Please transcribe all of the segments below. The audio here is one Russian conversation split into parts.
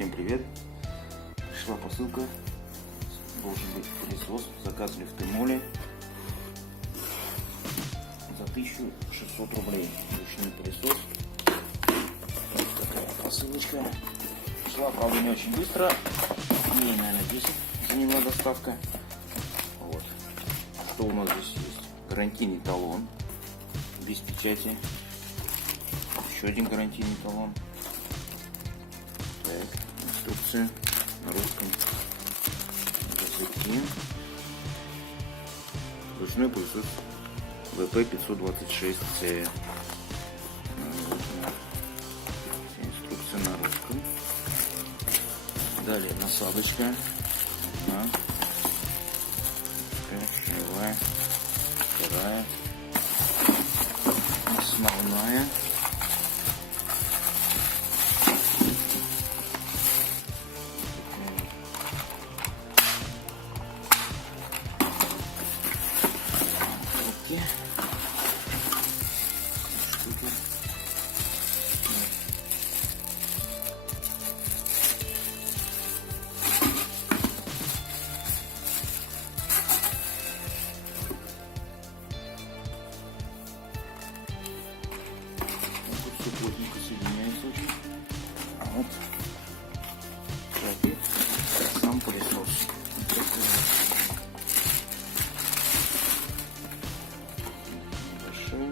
Всем привет! Пришла посылка. Должен быть пылесос. Заказывали в Тмоле за 1600 рублей. Ручной пылесос. Вот такая посылочка. Шла, правда, не очень быстро. Дней, наверное, 10 заняла доставка. Вот. Что у нас здесь есть? Гарантийный талон. Без печати. Еще один гарантийный талон. Так, инструкция на русском языке. Ручной пылесос ВП-526С. Инструкция на русском. Далее насадочка. Одна. Шевая. Вторая. Основная. Штуки. Тут все плотненько соединяется очень. А вот сам пылесос. Небольшой.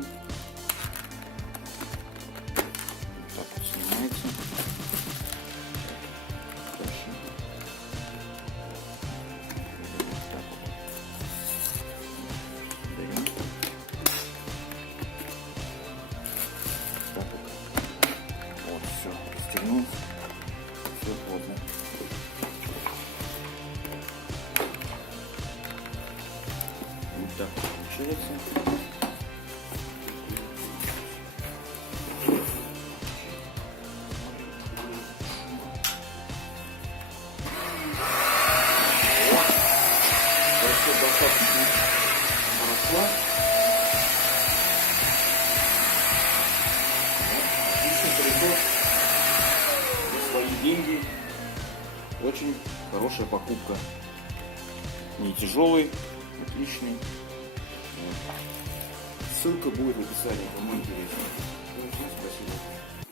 Так вот снимается. Дальше. Вот так вот. Даем. Так вот. Вот, все, расстегнул. Все плотно. Вот так вот получается. Достаточно поросла. Отличный пылесос. За свои деньги. Очень хорошая покупка. Не тяжелый, отличный. Ссылка будет в описании, кому интересно.